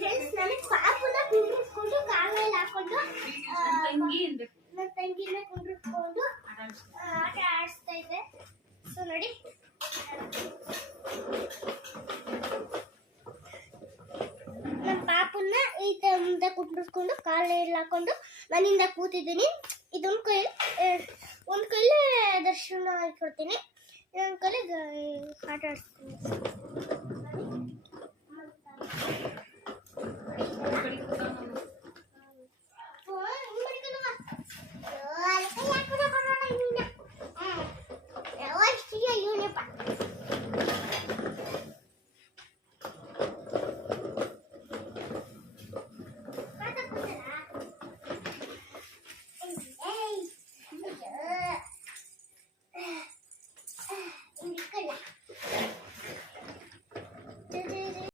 Friends ನಾನು ಪಾಪುನ ಕುಂಡ್ರಿಸ್ಕೊಂಡು ಕಾಲ್ ಮೇಲೆ ಹಾಕೊಂಡು ನನ್ನ ತಂಗಿನ ಕುಂಡ್ರಿಸ್ಕೊಂಡು ಆಟ ಆಡಿಸ್ತಾ ಇದ್ದೆ. ಸೊ ನೋಡಿ ನಮ್ಮ ಪಾಪುನ ಈ ಮುಂದೆ ಕುಂಡ್ರಿಸ್ಕೊಂಡು ಕಾಲಲ್ಲಿ ಹಾಕೊಂಡು ಮನೆಯಿಂದ ಕೂತಿದ್ದೀನಿ. ಇದೊಂದು ಕೈಲಿ ಒಂದು ಕೈಲಿ ದರ್ಶನ ಕೊಡ್ತೀನಿ, ಇನ್ನೊಂದು ಕೈಲಿ ಆಟ ಆಡಿಸ್ತೀನಿ.